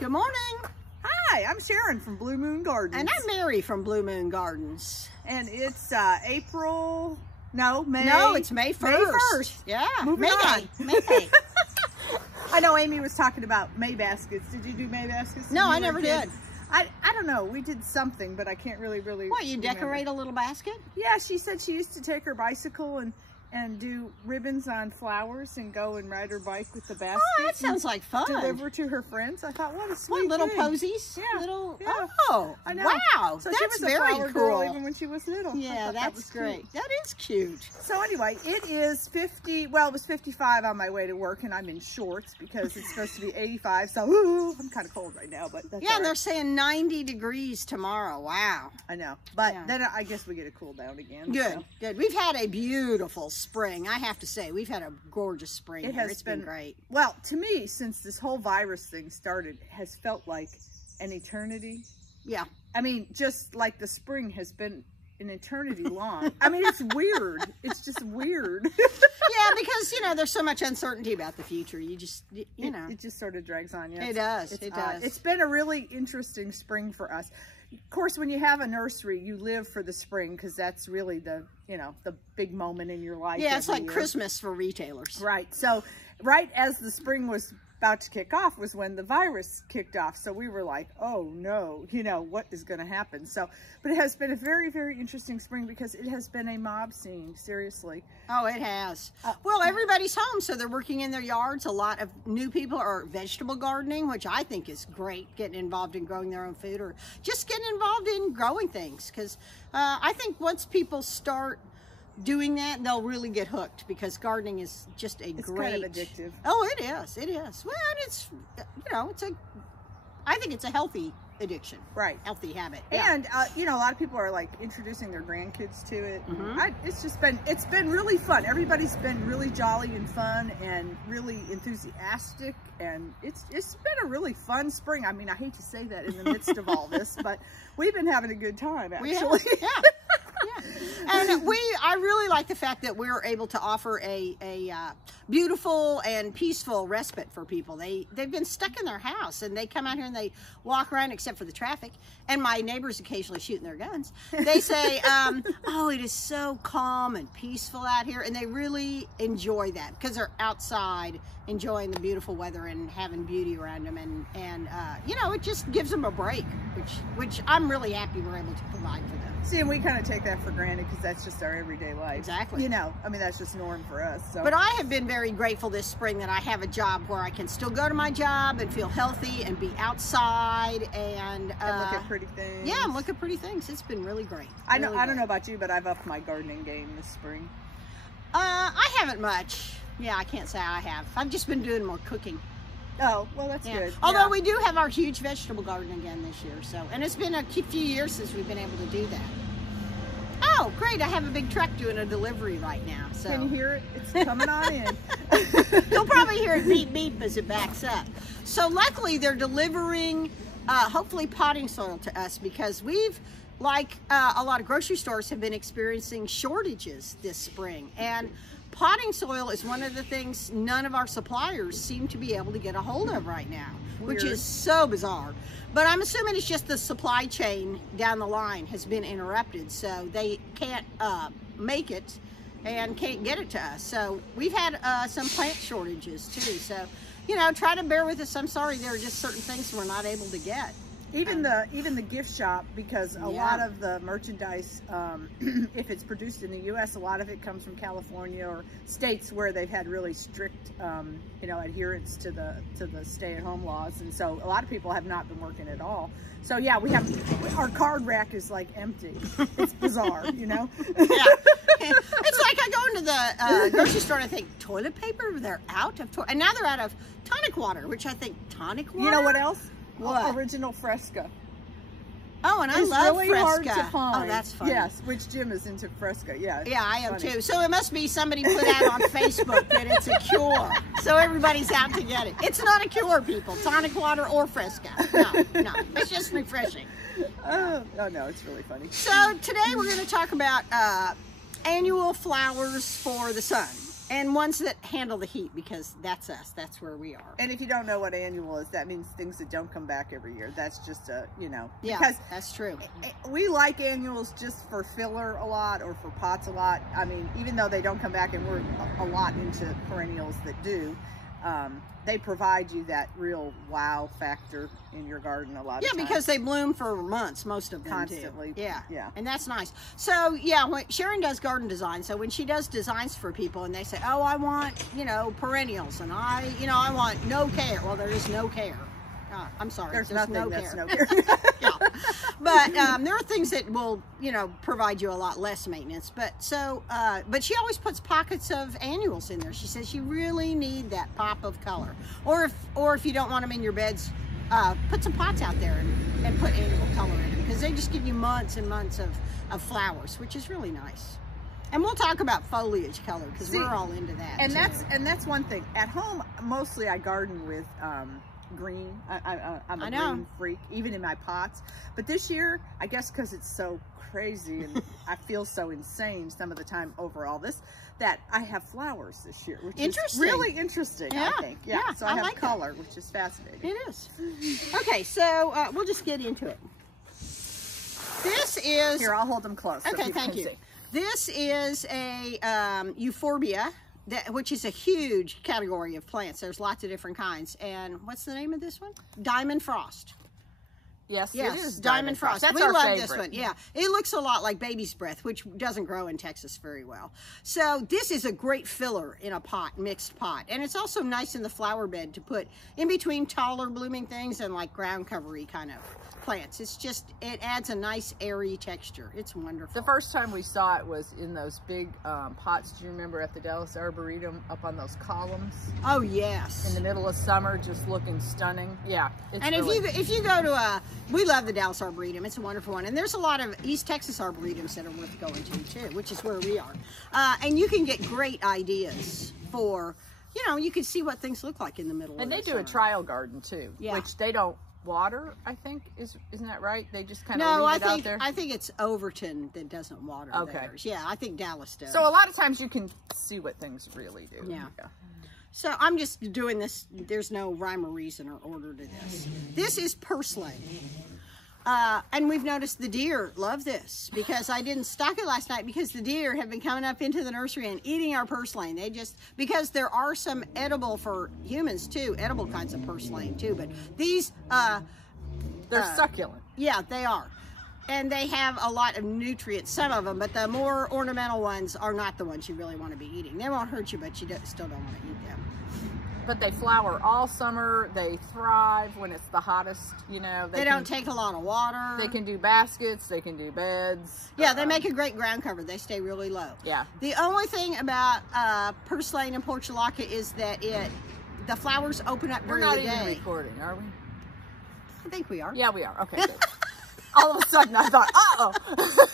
Good morning. Hi, I'm Sharon from Blue Moon Gardens. And I'm Mary from Blue Moon Gardens. And it's May. No, it's May 1st. May 1st. Yeah. Moving May on. Day. May Day. I know Amy was talking about May baskets. Did you do May baskets? No, I never did. I don't know. We did something, but I can't really What, you decorate a little basket? Yeah, she said she used to take her bicycle and do ribbons on flowers and go and ride her bike with the basket. Oh, that sounds like fun. Deliver to her friends. I thought, what a sweet little thing. posies? Yeah. Yeah. Oh, I know. Wow. So that's she was a very flower cool. girl even when she was little. Yeah, that's great. Cute. That is cute. So anyway, it is 50, well, it was 55 on my way to work, and I'm in shorts because it's supposed to be 85, so ooh, I'm kind of cold right now, but that's Yeah, and all they're right. saying 90 degrees tomorrow. Wow. I know, but Yeah. then I guess we get a cool down again. Good, so. good. We've had a beautiful spring, I have to say. We've had a gorgeous spring It here. has It's been great. Well, to me, since this whole virus thing started, has felt like an eternity. Yeah. I mean, just like the spring has been an eternity long. I mean, it's weird. It's just weird. Yeah, because, you know, there's so much uncertainty about the future. You just, you know. It just sort of drags on you. It does. It's It odd. does. It's been a really interesting spring for us. Of course, when you have a nursery, you live for the spring because that's really the, you know, the big moment in your life. Yeah, it's every like year. Christmas for retailers. Right. So right as the spring was about to kick off was when the virus kicked off. So we were like, oh no, you know, what is going to happen? So, but it has been a very, very interesting spring because it has been a mob scene, seriously. Oh, it has. Well, everybody's home, so they're working in their yards. A lot of new people are vegetable gardening, which I think is great, getting involved in growing their own food or just getting involved in growing things. Because I think once people start doing that, they'll really get hooked because gardening is just It's great. kind of addictive. Oh, it is. It is. Well, and it's, you know, I think it's a healthy addiction. Right. Healthy habit. Yeah. And, you know, a lot of people are like introducing their grandkids to it. Mhm. It's been really fun. Everybody's been really jolly and fun and really enthusiastic. And it's been a really fun spring. I mean, I hate to say that in the midst of all this, but we've been having a good time, actually. We have, yeah. Yeah. And I really like the fact that we're able to offer a beautiful and peaceful respite for people. They've been stuck in their house and they come out here and they walk around, except for the traffic, and my neighbors occasionally shooting their guns. They say, oh, it is so calm and peaceful out here, and they really enjoy that because they're outside enjoying the beautiful weather and having beauty around them, and you know, it just gives them a break, which I'm really happy we're able to provide for them. See, and we kind of take that for granted because that's just our everyday life. Exactly. You know, I mean, that's just norm for us. So. But I have been very grateful this spring that I have a job where I can still go to my job and feel healthy and be outside and look at pretty things. Yeah, and look at pretty things. It's been really great. I don't know about you, but I've upped my gardening game this spring. I haven't much. Yeah, I can't say I have. I've just been doing more cooking. Oh, well, that's Yeah. good. Although Yeah. we do have our huge vegetable garden again this year, so, and it's been a few years since we've been able to do that. Oh, great! I have a big truck doing a delivery right now. So Can you hear it? It's coming on in. you'll probably hear it beep beep as it backs up. So luckily they're delivering hopefully potting soil to us because we've, like a lot of grocery stores, have been experiencing shortages this spring, and potting soil is one of the things none of our suppliers seem to be able to get a hold of right now. Which Weird. is so bizarre. But I'm assuming it's just the supply chain down the line has been interrupted, so they can't make it and can't get it to us. So we've had some plant shortages too. So, you know, try to bear with us. I'm sorry, there are just certain things we're not able to get. Even the gift shop, because a Yeah. lot of the merchandise, if it's produced in the U.S., a lot of it comes from California or states where they've had really strict, you know, adherence to the stay-at-home laws, and so a lot of people have not been working at all. So yeah, our card rack is like empty. It's bizarre, you know. Yeah. It's like I go into the grocery store and I think toilet paper. They're out of and now they're out of tonic water, which I think tonic water. You know what else? What? Original Fresca. Oh, and I It's love really Fresca. hard to find. Oh, that's funny. Yes, which Jim is into Fresca. Yeah. Yeah, I am funny. too. So it must be somebody put out on Facebook that it's a cure. So everybody's out to get it. It's not a cure, people. Tonic water or Fresca. No. It's just refreshing. Oh no, it's really funny. So today we're going to talk about annual flowers for the sun. And ones that handle the heat, because that's us. That's where we are. And if you don't know what annual is, that means things that don't come back every year. That's just a, you know. Yeah, because that's true. We like annuals just for filler a lot, or for pots a lot. I mean, even though they don't come back, and we're a lot into perennials that do, they provide you that real wow factor in your garden a lot of times. Yeah, because they bloom for months, most of them Constantly. do. Yeah. Yeah. And that's nice. So, yeah, when Sharon does garden design, so when she does designs for people and they say, oh, I want, you know, perennials, and I want no care. Well, there is no care. I'm sorry. There's nothing no that's care. no care. Yeah. But there are things that will, you know, provide you a lot less maintenance. But so, but she always puts pockets of annuals in there. She says you really need that pop of color. Or if you don't want them in your beds, put some pots out there and put annual color in them, because they just give you months and months of flowers, which is really nice. And we'll talk about foliage color, because we're all into that. And too. that's one thing. At home, mostly I garden with green. I'm a green freak, even in my pots. But this year, I guess because it's so crazy and I feel so insane some of the time over all this, that I have flowers this year, which is really interesting. Yeah. I think. Yeah. So I have like color, which is fascinating. It is. Okay, so we'll just get into it. This is Here, I'll hold them close. So okay. Thank you. See. This is a euphorbia, which is a huge category of plants. There's lots of different kinds. And what's the name of this one? Diamond Frost. Yes, Yes, it is Diamond Frost. That's We our love favorite. this one. Yeah, it looks a lot like baby's breath, which doesn't grow in Texas very well. So this is a great filler in a pot, mixed pot. And it's also nice in the flower bed to put in between taller blooming things and like ground covery kind of plants. It's just, it adds a nice airy texture. It's wonderful. The first time we saw it was in those big pots. Do you remember at the Dallas Arboretum up on those columns? Oh yes. In the middle of summer, just looking stunning. Yeah. It's And really... if you go to we love the Dallas Arboretum. It's a wonderful one. And there's a lot of East Texas Arboretums that are worth going to too, which is where we are. And you can get great ideas for, you know, you can see what things look like in the middle of And the they do summer. a trial garden too, Yeah. which they don't water, I think. Isn't that right? They just kind of No, leave it out there? I think it's Overton that doesn't water Okay. theirs. Yeah, I think Dallas does. So a lot of times you can see what things really do. Yeah. So I'm just doing this. There's no rhyme or reason or order to this. This is purslane. And we've noticed the deer love this, because I didn't stock it last night because the deer have been coming up into the nursery and eating our purslane. They just, because there are some edible for humans too, edible kinds of purslane too, but these, They're succulent. yeah, they are. And they have a lot of nutrients, some of them, but the more ornamental ones are not the ones you really want to be eating. They won't hurt you, but you still don't want to eat them. But they flower all summer. They thrive when it's the hottest, you know. They don't take a lot of water. They can do baskets. They can do beds. Yeah, they make a great ground cover. They stay really low. Yeah. The only thing about purslane and portulaca is that the flowers open up We're during not the even day. recording, are we? I think we are. Yeah, we are. Okay. Good. All of a sudden, I thought, uh-oh.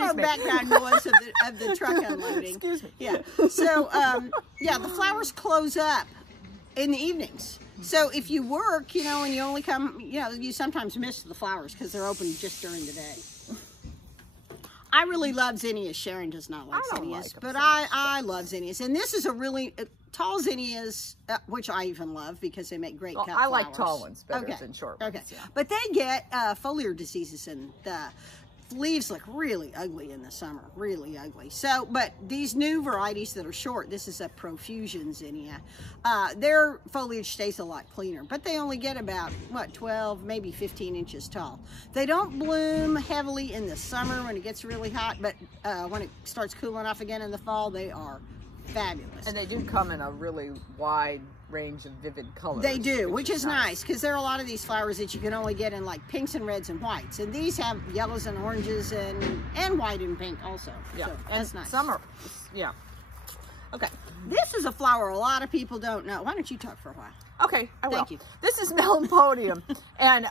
Our background noise of the truck unloading. Excuse me. Yeah. So, yeah, the flowers close up in the evenings. So if you work, you know, and you only come, you know, you sometimes miss the flowers because they're open just during the day. I really love zinnias. Sharon does not like zinnias, but I love zinnias. And this is a really tall zinnias, which I even love because they make great cut flowers. I like tall ones better than short ones. Okay. Yeah. But they get foliar diseases, and the leaves look really ugly in the summer, really ugly. So, but these new varieties that are short, this is a profusion zinnia, their foliage stays a lot cleaner, but they only get about, what, 12, maybe 15 inches tall. They don't bloom heavily in the summer when it gets really hot, but when it starts cooling off again in the fall, they are fabulous. And they do come in a really wide range of vivid colors. They do, which is nice, because there are a lot of these flowers that you can only get in like pinks and reds and whites, and these have yellows and oranges and white and pink also. Yeah, So and that's nice. Summer, yeah. Okay, This is a flower a lot of people don't know. Why don't you talk for a while? okay, I will. Thank you. This is Melampodium, and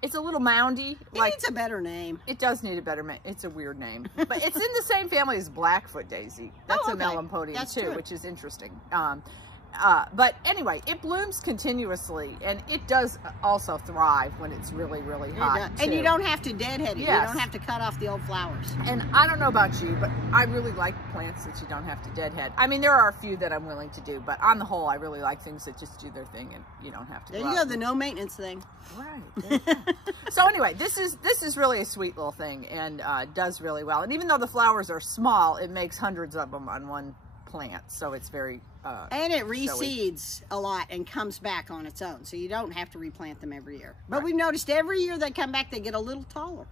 it's a little moundy. It needs a better name. It does need a better name. It's a weird name, but it's in the same family as Blackfoot Daisy. That's Oh, a okay. Melampodium That's too, true. which is interesting. But anyway, it blooms continuously, and it does also thrive when it's really, really hot. And you don't have to deadhead it. Yes. You don't have to cut off the old flowers. And I don't know about you, but I really like plants that you don't have to deadhead. I mean, there are a few that I'm willing to do, but on the whole, I really like things that just do their thing and you don't have to. There you go, the no maintenance thing. Right. There you go. So anyway, this is really a sweet little thing, and does really well. And even though the flowers are small, it makes hundreds of them on one plant, so it's very and it reseeds a lot and comes back on its own, so you don't have to replant them every year. But we've noticed every year they come back, they get a little taller.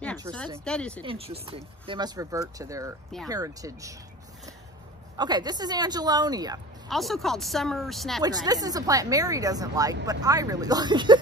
Yeah, interesting. So that is interesting. They must revert to their Yeah. heritage. Okay, this is Angelonia, Also called summer snapdragon. which this is a plant Mary doesn't like, but I really like it.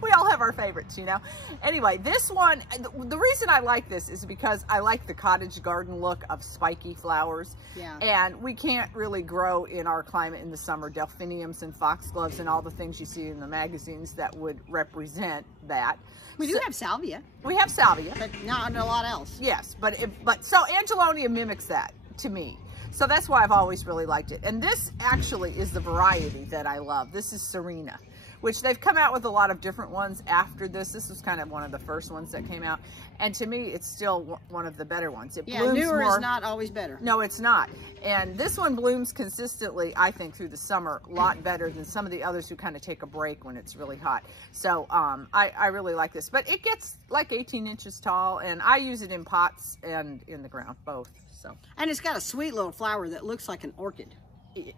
We all have our favorites, you know. Anyway, this one, the reason I like this is because I like the cottage garden look of spiky flowers. Yeah. And we can't really grow in our climate in the summer delphiniums and foxgloves and all the things you see in the magazines that would represent that. We do have salvia, We have salvia. but not a lot else. Yes, but so Angelonia mimics that to me. So that's why I've always really liked it. And this actually is the variety that I love. This is Serena, which they've come out with a lot of different ones after this. This was kind of one of the first ones that came out. And to me, it's still one of the better ones. It blooms newer more. is not always better. No, it's not. And this one blooms consistently, I think, through the summer, a lot better than some of the others who kind of take a break when it's really hot. So I really like this. But it gets like 18 inches tall, and I use it in pots and in the ground, both. So. And it's got a sweet little flower that looks like an orchid.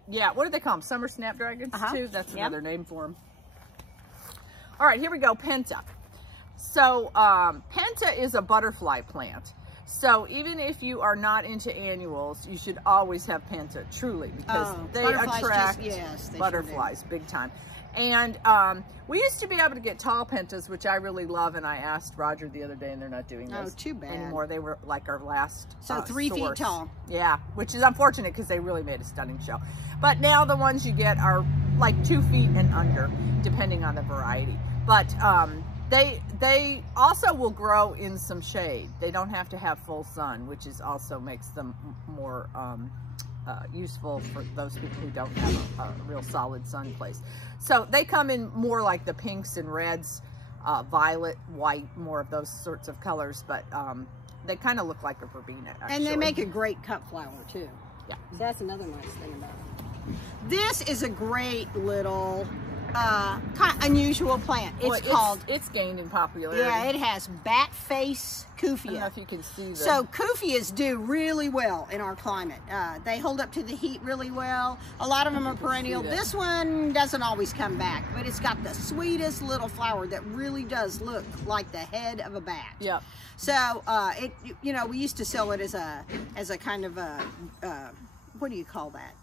Yeah, what do they call them? Summer snapdragons, too? That's Yep. another name for them. All right, here we go, Penta. So Penta is a butterfly plant. So even if you are not into annuals, you should always have Penta, truly, because they attract they butterflies sure big time. And we used to be able to get tall Pentas, which I really love, and I asked Roger the other day, and they're not doing Oh, this too bad. anymore. They were like our last So 3 feet source. tall. Yeah, which is unfortunate because they really made a stunning show. But now the ones you get are like 2 feet and under, depending on the variety. But they also will grow in some shade. They don't have to have full sun, which is also makes them more useful for those people who don't have a real solid sun place. So they come in more like the pinks and reds, violet, white, more of those sorts of colors, but they kind of look like a verbena, actually. And they make a great cut flower too. Yeah. So that's another nice thing about it. This is a great little kind of unusual plant. It's gained in popularity. Yeah, it has bat face I don't know kufia. if you can see the... So kufias do really well in our climate. They hold up to the heat really well. A lot of them are perennial. that. This one doesn't always come back, but it's got the sweetest little flower that really does look like the head of a bat. Yep. So we used to sell it as a kind of a what do you call that?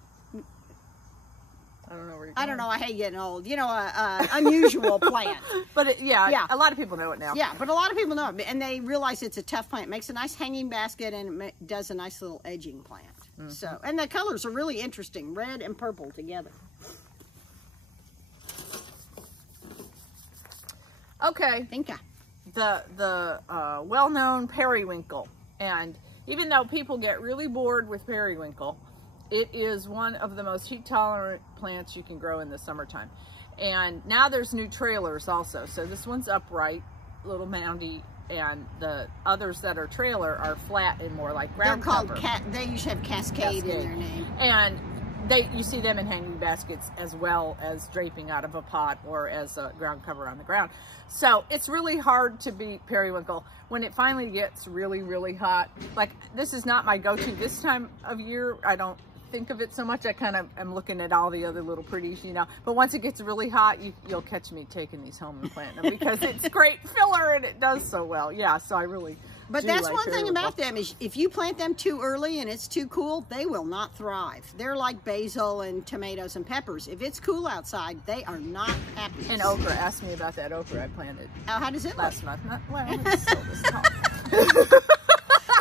I don't know where you're I don't know. I hate getting old. You know, unusual plant. But Yeah. a lot of people know it now. Yeah, but a lot of people know it, and they realize it's a tough plant. It makes a nice hanging basket, and it does a nice little edging plant. So, and the colors are really interesting, red and purple together. Okay. Think The well-known periwinkle, and even though people get really bored with periwinkle, it is one of the most heat-tolerant plants you can grow in the summertime. And now there's new trailers also. So this one's upright, little moundy, and the others that are trailer are flat and more like ground They're called cover. they usually have Cascade in their name. And you see them in hanging baskets as well as draping out of a pot or as a ground cover on the ground. So it's really hard to beat periwinkle when it finally gets really, really hot. Like, this is not my go-to this time of year. I don't think of it so much. I kind of am looking at all the other little pretties, you know. But once it gets really hot, you'll catch me taking these home and planting them because it's great filler and it does so well. Yeah, so I really But do that's like one thing periwinkle. about them is if you plant them too early and it's too cool, they will not thrive. They're like basil and tomatoes and peppers. If it's cool outside, they are not happy. And okra, ask me about that okra I planted How does it look? last month. Well, it's still this tall.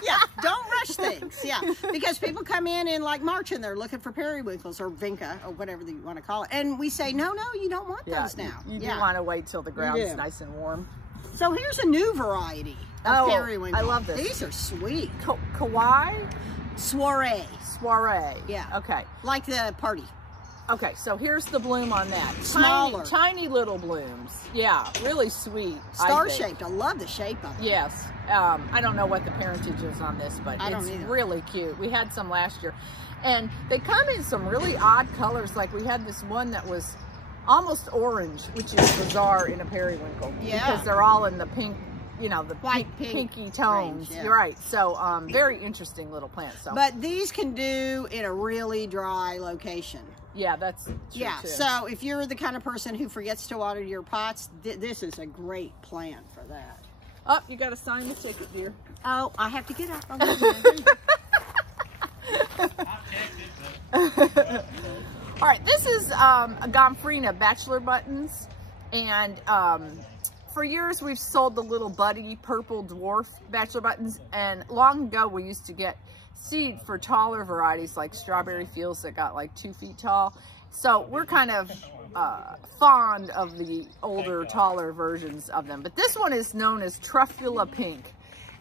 Yeah, don't rush things. Yeah, because people come in like March and they're looking for periwinkles or vinca or whatever you want to call it, and we say no, you don't want those now. You do yeah. want to wait till the ground's do. nice and warm. So here's a new variety of periwinkle. I love this. These are sweet. Kawaii? Soiree. Soiree. Yeah. Okay. Like the party. Okay, so here's the bloom on that. Smaller. Tiny little blooms. Yeah, really sweet. Star-shaped. I love the shape of it. Yes. I don't know what the parentage is on this, but it's really cute. We had some last year. And they come in some really odd colors. Like we had this one that was almost orange, which is bizarre in a periwinkle. Yeah. Because they're all in the pink, you know, the white, pinky tones. Range, yeah. You're right. So very interesting little plants. So. But these can do in a really dry location. Yeah, that's true too. So if you're the kind of person who forgets to water your pots, this is a great plant for that. Oh, you got to sign the ticket, dear. Oh, I have to get up. All right, this is a Gomphrena Bachelor Buttons, and for years we've sold the little buddy purple dwarf Bachelor Buttons, and long ago we used to get seed for taller varieties like Strawberry Fields that got like 2 feet tall. So we're kind of fond of the older, taller versions of them. But this one is known as Truffula Pink,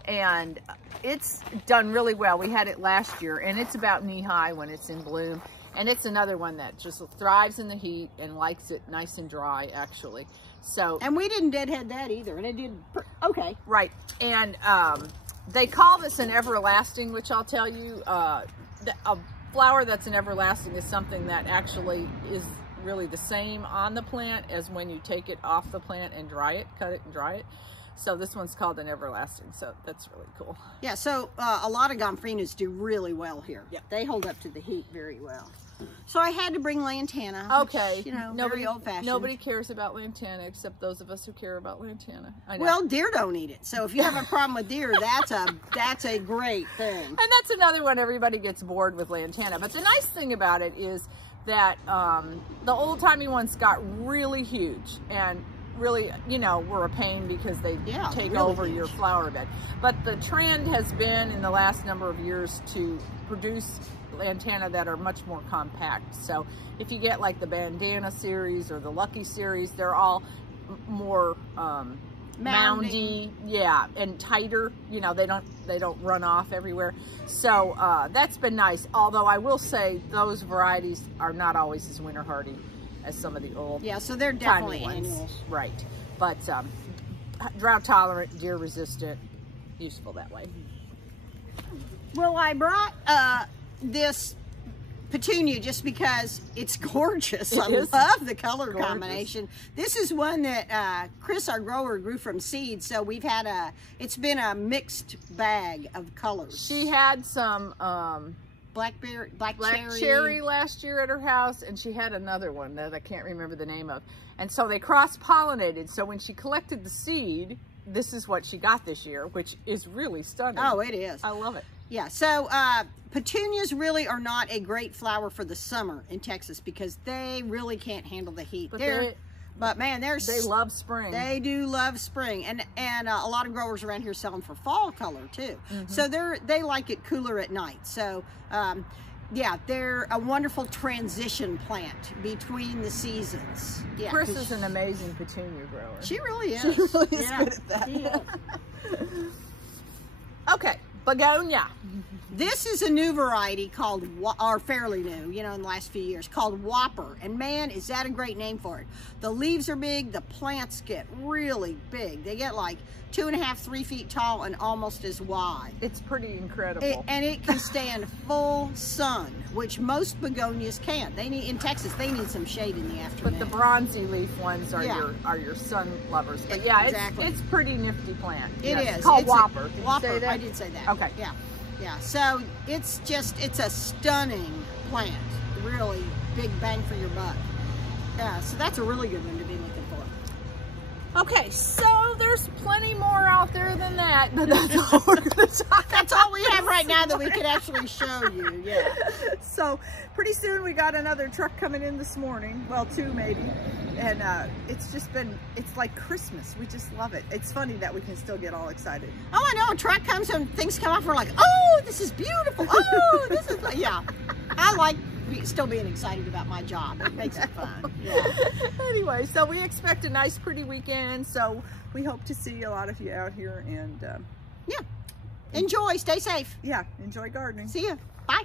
and it's done really well. We had it last year, and it's about knee-high when it's in bloom. And it's another one that just thrives in the heat and likes it nice and dry, actually. So, and we didn't deadhead that either, and it did okay. Right, and they call this an everlasting, which I'll tell you, a flower that's an everlasting is something that actually is really the same on the plant as when you take it off the plant and dry it, cut it and dry it. So this one's called an everlasting, so that's really cool. Yeah, so a lot of Gompphrenas do really well here. Yep. They hold up to the heat very well. So I had to bring Lantana. Okay. Which, you know, nobody, very old-fashioned. Nobody cares about Lantana except those of us who care about Lantana. I know. Well, deer don't eat it. So if you have a problem with deer, that's a great thing. And that's another one everybody gets bored with Lantana. But the nice thing about it is that the old-timey ones got really huge and really, you know, were a pain because they take really over your flower bed. But the trend has been in the last number of years to produce Lantana that are much more compact. So if you get like the Bandana series or the Lucky series, they're all more moundy, yeah, and tighter. You know, they don't run off everywhere. So that's been nice. Although I will say those varieties are not always as winter hardy as some of the old. Yeah, so they're definitely annuals. Right. But drought tolerant, deer resistant, useful that way. Well, I brought this petunia just because it's gorgeous. I love the color combination. This is one that Chris, our grower, grew from seed. So we've had it's been a mixed bag of colors. She had some black cherry last year at her house, and she had another one that I can't remember the name of. And so they cross-pollinated. So when she collected the seed, this is what she got this year, which is really stunning. Oh, it is. I love it. Yeah, so petunias really are not a great flower for the summer in Texas because they really can't handle the heat. But man, they love spring. They do love spring, and a lot of growers around here sell them for fall color too. So they like it cooler at night. So yeah, they're a wonderful transition plant between the seasons. Yeah, Chris is an amazing petunia grower. She really is. She really is good at that. Okay, begonia. This is a new variety called, or fairly new, you know, in the last few years, called Whopper. And man, is that a great name for it. The leaves are big, the plants get really big. They get like 2.5, 3 feet tall and almost as wide. It's pretty incredible. And it can stand full sun, which most begonias can't. They need, in Texas, they need some shade in the afternoon. But the bronzy leaf ones are your sun lovers. But yeah, exactly. It's pretty nifty plant. It is. It's called Whopper. Whopper, I did say that. Okay. Yeah. Yeah, so it's a stunning plant. Really big bang for your buck. Yeah, so that's a really good one to be looking for. Okay, so there's plenty more out there than that, but that's all we're going to talk. That's all we have right now that we could actually show you. Yeah. So pretty soon we got another truck coming in this morning. Well, 2 maybe. And it's just been, it's like Christmas. We just love it. It's funny that we can still get all excited. Oh, I know. A truck comes and things come off. We're like, oh, this is beautiful. Oh, this is, yeah. I still being excited about my job. It makes it fun. Yeah. Anyway, so we expect a nice, pretty weekend. So we hope to see a lot of you out here, and yeah, enjoy. Stay safe. Yeah, enjoy gardening. See ya. Bye.